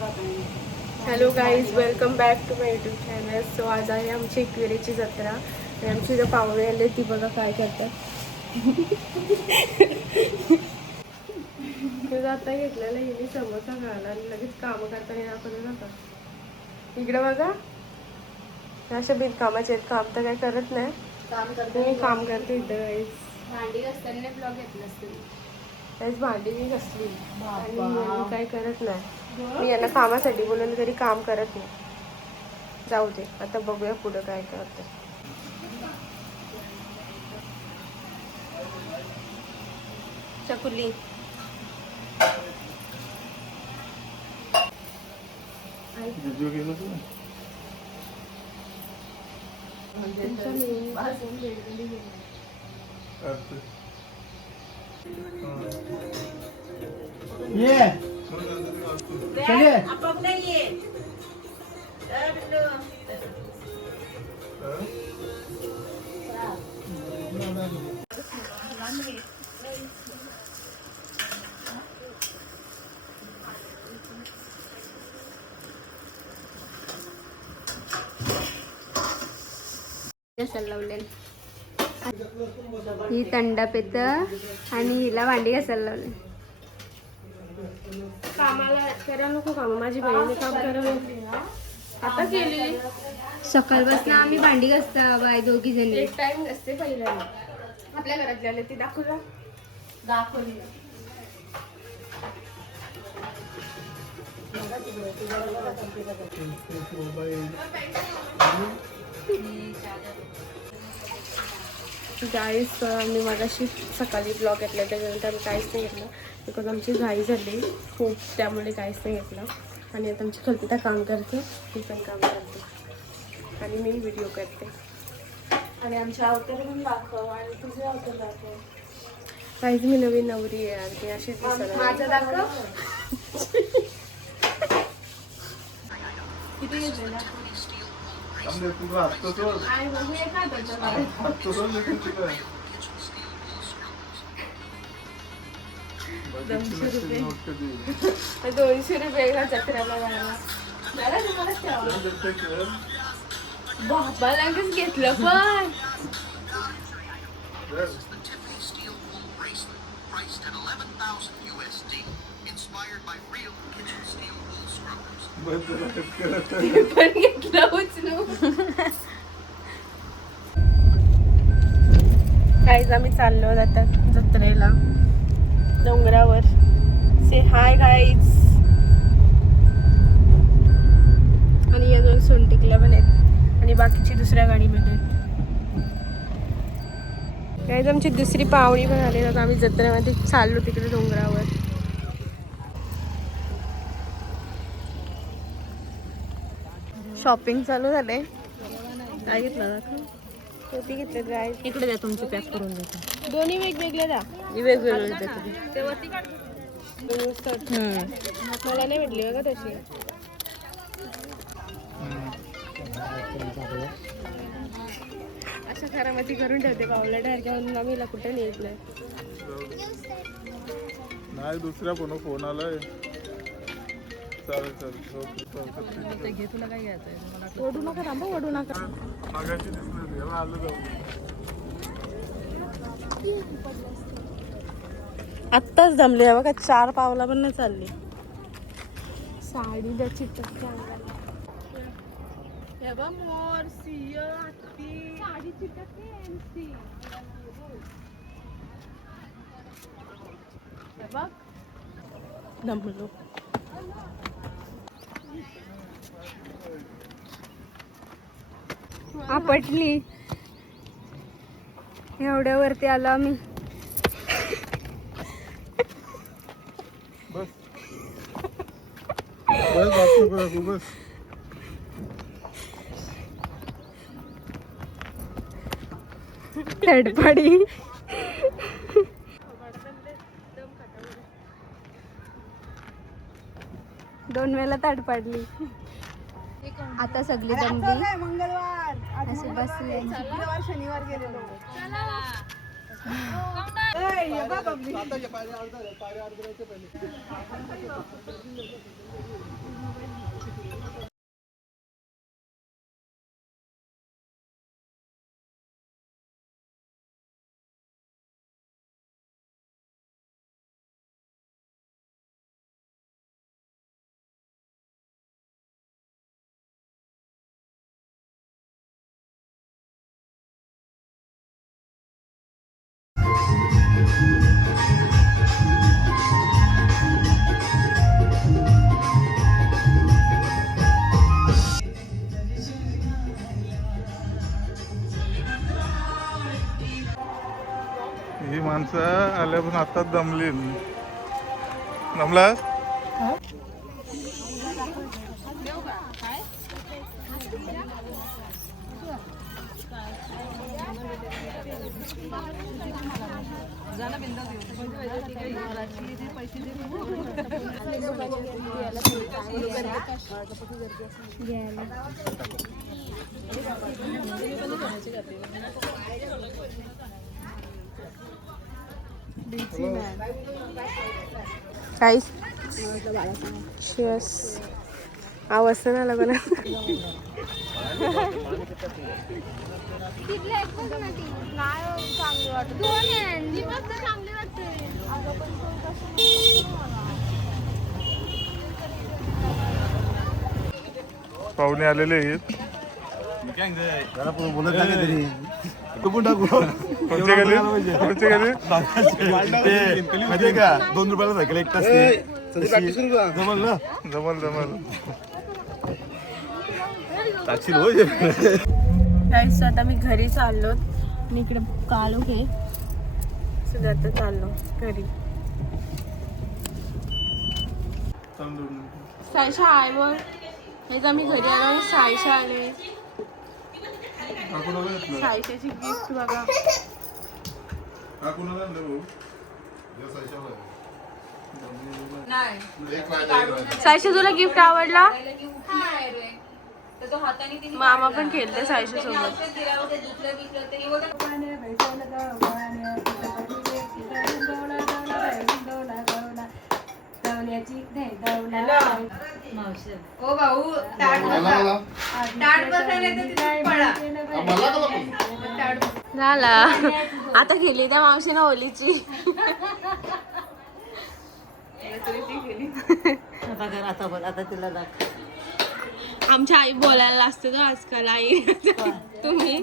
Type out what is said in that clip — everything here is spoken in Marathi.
Hello guys, welcome back to my YouTube channel. So आज आहे आमची एकविरेची जत्रा आणि आमची इथं पाहुणे आले. ती बघा काय करतात. आता घेतलेला हिने समोसा खायला आणि लगेच कामं करताना दाखवलं नका. इकडे बघा, अशा बिनकामाचे आहेत. काम तर काही करत नाही, काम करते. मी काम करते इथं गाईज. भांडी घासताना ब्लॉग घेतला असतील. त्याच भांडी मी घासली आणि मी काही करत नाही. मी यांना कामासाठी बोलवलं तरी काम करत नाही. जाऊ दे, आता बघूया पुढं काय काय होतं. चकुली ये चलिए लावले ही थंडा पेत आणि हिला भांडी घासायला लावले. कामाला करायला नको काम, माझी बहिणी काम करावं आता केली. सकाळपासून आम्ही भांडी घासता बाय दोघी जणी. एक टाइम असते पहिल्यांदा आपल्या घरातले आले ती दाखवली. गाईस, मी मगाशी सकाळी ब्लॉग घेतला, त्याच्यानंतर आम्ही काहीच नाही घेतलं बिकॉज आमची घाई झाली खूप, त्यामुळे काहीच नाही घेतलं. आणि आता आमची कल्पिता काम करते, मी पण काम करते आणि मी व्हिडिओ करते. आणि आमच्या अवतार पण दाखव आणि तुझे अवतार दाखव. काहीच मी नवीन नवरी आहे आणि मी अशीच दिसत. माझं दाखव. किती घेतलेला ₹200 का जत्रेला जायला. बाबा लगेच घेतलं पण. पण घेतलं उचलू. गाईज, आम्ही चाललो आता जत्रेला डोंगरावर. से हाय गाईज. आणि या दोन सोनटिकल्या पण आहेत आणि बाकीची दुसऱ्या गाडीमध्ये आहेत. गाईज, आमची दुसरी पाहुणी पण आली. आता आम्ही जत्रेमध्ये चाललो तिकडे डोंगरावर. शॉपिंग चालू झालंय. काय घेतलं कोटी घेतले गाय. इकडे द्या, तुमची पॅक करून देतो. दोन्ही वेगवेगळे द्या. वेगवेगळे देतो. मला नाही भेटली बघा तशी. अशा खरामती करून ठेवते पावला डायरेक्ट म्हणून आम्ही कुठे नेत नाही. दुसऱ्या फोन आलाय. चालेल तुला काय घ्यायचंय? ओढू नका थांबा, ओढू नका. आत्ताच जमले बघा, 4 पावला पण नाही चालली. साडी द्या चिटकते अंगाला. मोर सिंह हत्ती साडी चिटकते. बघ दमलो. आपटली. एवढ्यावरती आलो आम्ही. बस बस बस. धडपडी. दोन वेळेला ताट पाडली. आता सगळी जमली. मंगळवार असे बसले. शनिवार गेलेलो. माणसं आल्या पण आता दमली. दमलास? काहीच आवाज तर नाही आला बना. पाहुणे आलेले आहेत. कोणच्या गेले? कोणच्या गेले? ₹2 सायकल एक तास जमल ना. जमल. काहीच आता मी घरी चाललो आणि इकडे कालो घे सध्या आता चाललो घरी. सायशा आहे वर हेच आम्ही घरी आलो आणि सायशा आले. सायशाची गिफ्ट बघा. सायशा तुला गिफ्ट आवडला? मामा पण खेळते सायशा सोबत. ओ भाऊ झाला आता गेली त्या मावशीनं होलीची. आमच्या आई बोलायला असते तो आजकाल. आई तुम्ही